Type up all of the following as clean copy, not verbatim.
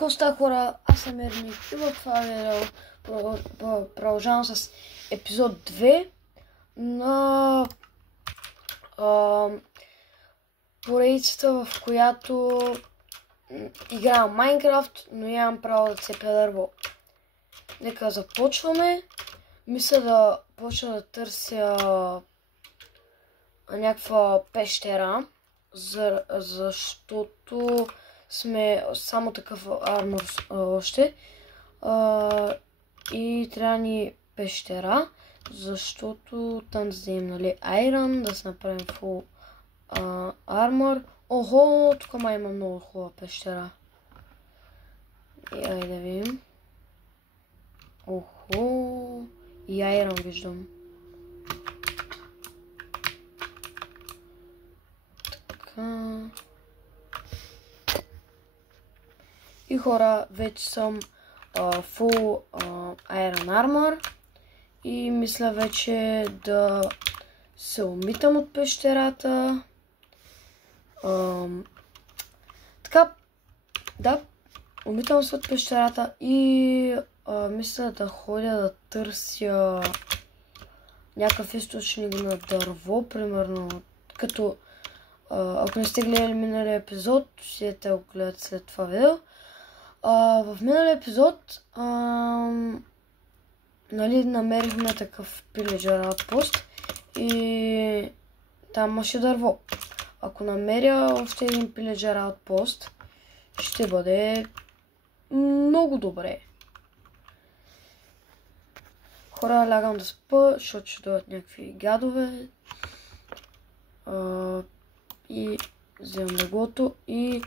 Коста хора, аз съм Ермик и в това видео продължавам с епизод 2 на поредицата, в която играя Майнкрафт, но нямам право да цепя дърво. Нека започваме. Мисля да почна да търся някаква пещера, защото сме само такъв армор още. И трябва ни пещера, защото там да вземем, нали, айрон, да се направим фул армор. Охо, тук май има много хубава пещера. И айде да видим. Охо, и айрон виждам. Така. И хора, вече съм full Iron Armor и мисля вече да се умитам от пещерата. Така, да, умитам се от пещерата и мисля да ходя да търся някакъв източник на дърво, примерно, като ако не сте гледали миналия епизод, ще те го гледат след това видео. В миналия епизод нали, намерихме такъв пиледжър аутпост и там имаше дърво. Ако намеря още един пиледжър аутпост, ще бъде много добре. Хора, лягам да спа, защото ще дойдат някакви гадове. И вземам леглото и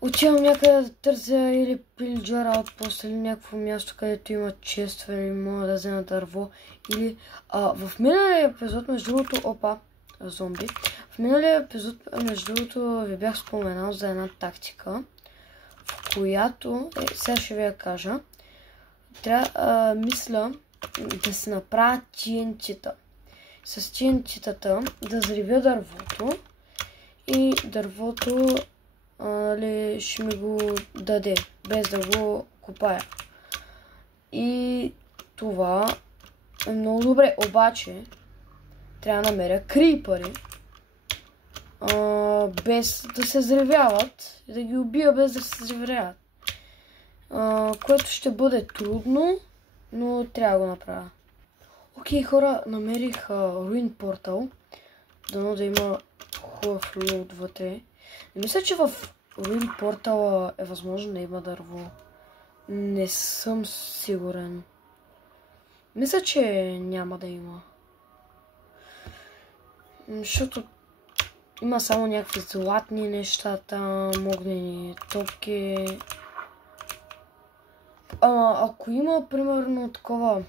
отивам някъде да търся или пиледжър аутпост или някакво място, където има чества или мога да взема дърво. Или в миналия епизод, между другото, зомби. В миналия епизод, между другото, ви бях споменал за една тактика, в която, сега ще ви я кажа, трябва, мисля, да се направя TNT-та. С TNT-тата да взривя дървото и дървото ще ми го даде, без да го копая. И това е много добре, обаче трябва да намеря крипъри, без да се взривяват и да ги убия без да се взривяват. Което ще бъде трудно, но трябва да го направя. Окей, хора, намерих Ruin Portal. Дано да има хубав лут вътре. Не мисля, че в Ruin Portal е възможно да има дърво. Не съм сигурен. Мисля, че няма да има. Защото има само някакви златни неща там, огнени топки. Ако има, примерно, такова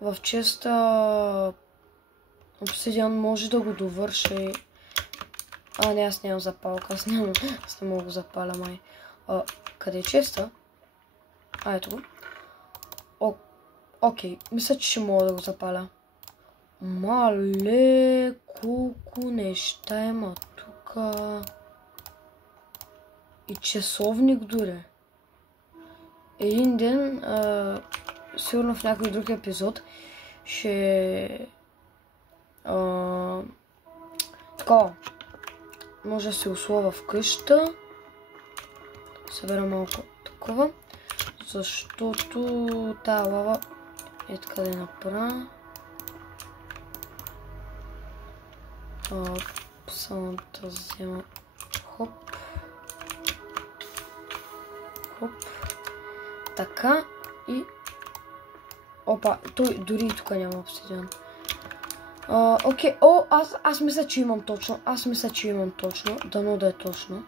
в честа обсидиан, може да го довърши. Не, аз нямам запалка, аз не мога да запаля май. Къде е честа? Ето го. Окей, мисля, че ще мога да го запаля. Мале, колко неща има тук. И часовник дори. Един ден, сигурно в някой друг епизод, ще такова. Може да се услова в къща. Събера малко такова. Защото тая лава е така да я направя. Само да взема. Хоп. Хоп. Така и... той дори и тук няма обсидиан. Окей, аз мисля, че имам точно. Дано да е точно.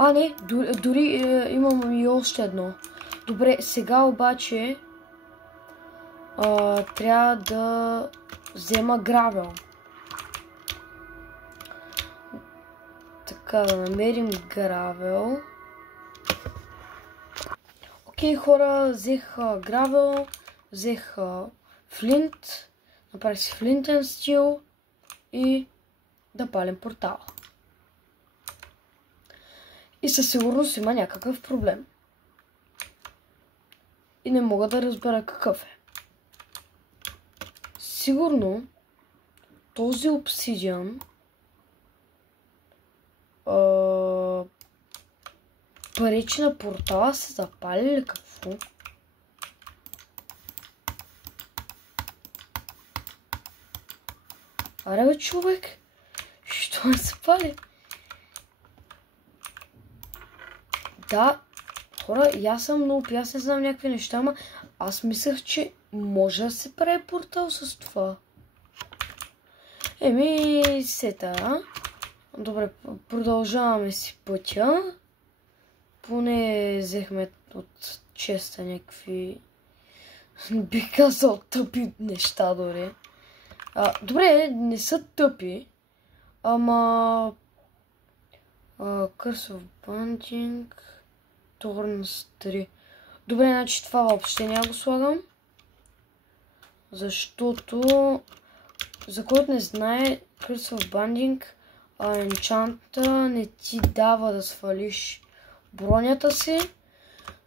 Не, дори имам и още едно. Добре, сега обаче трябва да взема гравел. Така, да намерим гравел. Окей, хора, взех гравел, взех флинт, направих си флинтен стил и да палим портала. И със сигурност има някакъв проблем. И не мога да разбера какъв е. Сигурно този обсидиан пречи на портала се запали или какво? Аре бе, човек, що не се пали? Да, хора, и аз съм много, аз не знам някакви неща, ама аз мислех, че може да се прави портал с това. Еми, сета. Добре, продължаваме си пътя. Поне взехме от честа някакви, бих казал, тъпи неща дори. Добре, не са тъпи, ама Curse of Binding, Thorns 3. Добре, значи това въобще няма го слагам, защото, за който не знае, Curse of Binding, енчанта не ти дава да свалиш бронята си,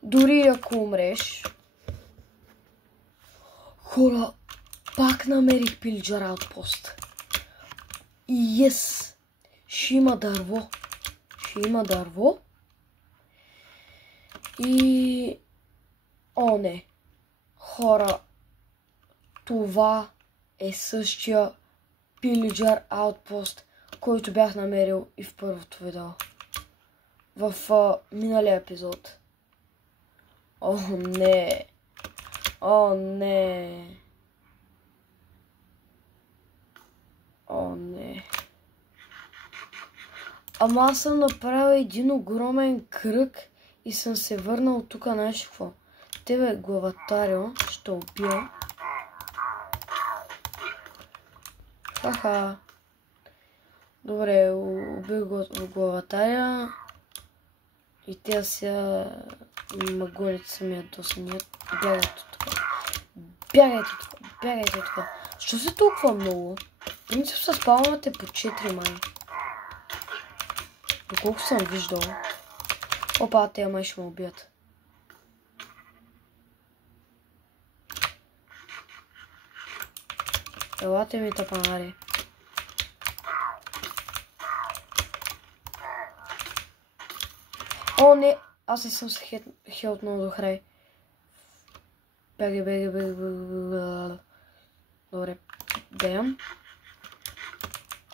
дори ако умреш. Хора, пак намерих пилджар аутпост. И ес! Ще има дърво. Ще има дърво. И... О, не. Хора, това е същия пилджар аутпост, който бях намерил и в първото видео. В миналия епизод. О, не. О, не. О, не. Ама аз съм направил един огромен кръг и съм се върнал тук, знаеш какво? Тебе, главатарио, ще убия. Ха-ха. Добре, убих главатаря. И те сега магоните са ми ядосани. Бягайте от тук. Бягайте от тук. Бягайте от тук. Що се толкова много? В принцип са спалвате по 4 май. Доколко съм виждал. Опа, те май ще ме убият. Елате ми тапанари. О, не! Аз не съм се хелтнал до край. Бегай, бегай, бегай, бегай. Добре, беям.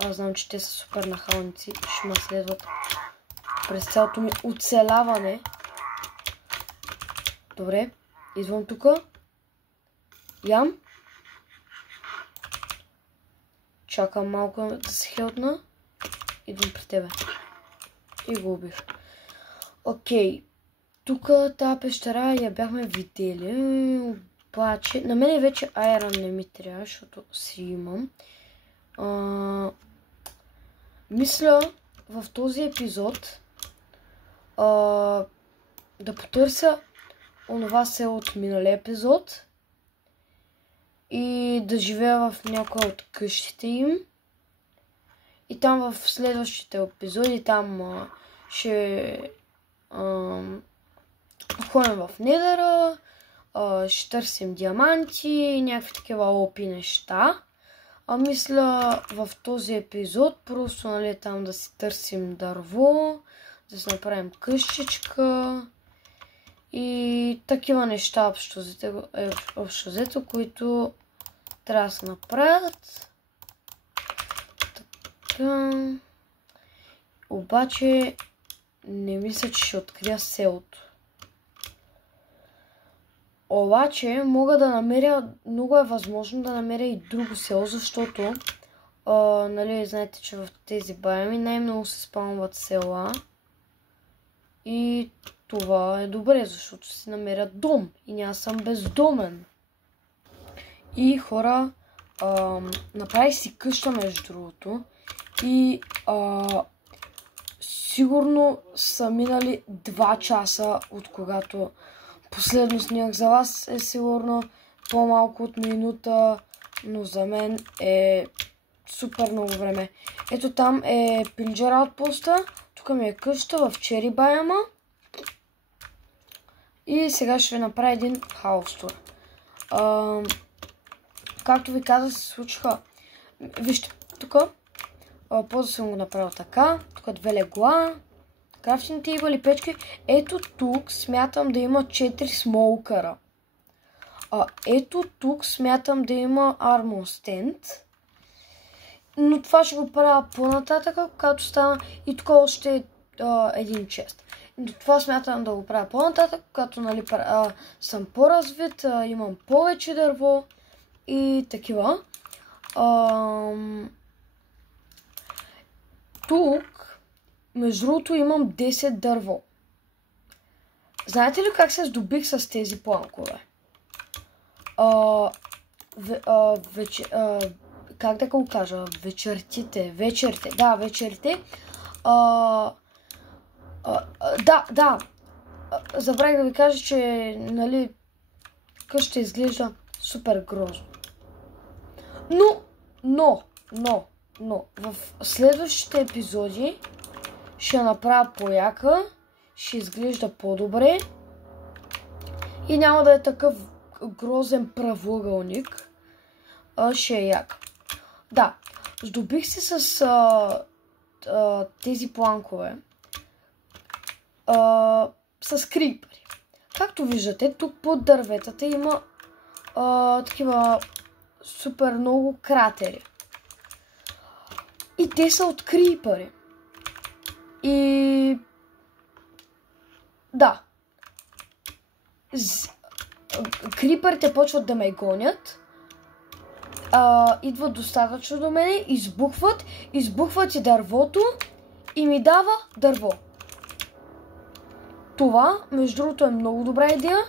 Аз знам, че те са супер нахалници и ще ме следват през цялото ми оцеляване. Добре, идвам тук. Ям. Чакам малко да се хелтна. Идвам при тебе. И го убих. Окей. Тук тази пещера я бяхме видели. Обаче, на мен вече айрон не ми трябва, защото си имам. Мисля в този епизод да потърся онова село от миналия епизод и да живея в някоя от къщите им. И там в следващите епизоди там ще ходим в Недъра, ще търсим диаманти и някакви такива опи неща. Мисля в този епизод просто, нали, там да си търсим дърво, да си направим къщичка и такива неща общо взето, които трябва да се направят. Така. Обаче не мисля, че ще открия селото. Обаче мога да намеря, много е възможно да намеря и друго село, защото нали, знаете, че в тези байами най-много се спамват села. И това е добре, защото си намеря дом и няма съм бездомен. И хора, направих си къща между другото и сигурно са минали 2 часа от когато последно снимах. За вас е сигурно по-малко от минута, но за мен е супер много време. Ето там е пилджар аутпоста, тук ми е къща в Чери Байама. И сега ще ви направя един хаус тур. Както ви казах, се случиха... Вижте, тук после съм го направил така. Тук 2 легла, крафтинг тейбъл и печки. Ето тук смятам да има 4 смолкъра. Ето тук смятам да има армор стенд. Но това ще го правя по-нататък, когато стана. И тук още един чест. Но това смятам да го правя по-нататък, когато нали, съм по-развит, имам повече дърво и такива. Тук, между другото, имам 10 дърво. Знаете ли как се здобих с тези планкове? Как да го кажа? Вечерите. Да, вечерите. Да. Забравих да ви кажа, че нали, къща изглежда супер грозно. Но, в следващите епизоди ще направя по-яка, ще изглежда по-добре и няма да е такъв грозен правоъгълник. Ще е як. Да, здобих се с тези планкове с крипери. Както виждате, тук под дърветата има такива супер много кратери. И те са от крипери. И да. Криперите почват да ме гонят. Идват достатъчно до мене, избухват и дървото и ми дава дърво. Това, между другото, е много добра идея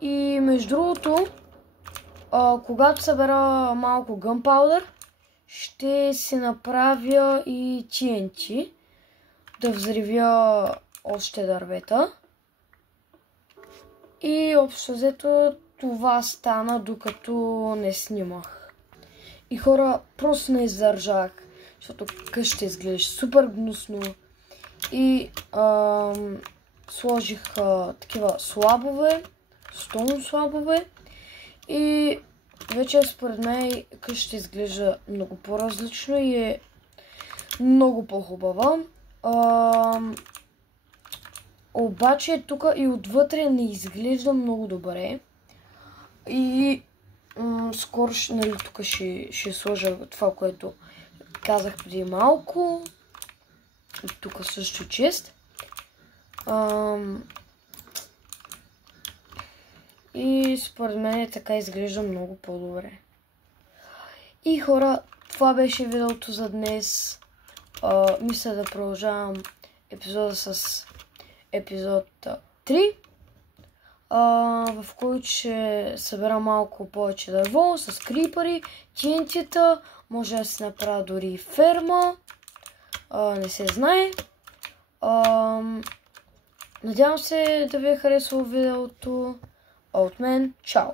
и между другото, когато събера малко gunpowder, ще си направя и TNT, да взривя още дървета. И общо взето това стана докато не снимах. И хора, просто не издържах, защото къща изглежда супер гнусно. И сложих такива слабове, стон слабове. И вече според мен къща изглежда много по-различно и е много по-хубава. Обаче тук и отвътре не изглежда много добре. И скоро нали, тук ще сложа това, което казах преди малко. И тук също чест. И според мен така изглежда много по-добре. И хора, това беше видеото за днес. Мисля да продължавам епизода с епизод 3. В който ще събера малко повече дърво с крипъри, TNT-та, може да се направя дори ферма, не се знае. Надявам се да ви е харесало видеото. От мен, чао!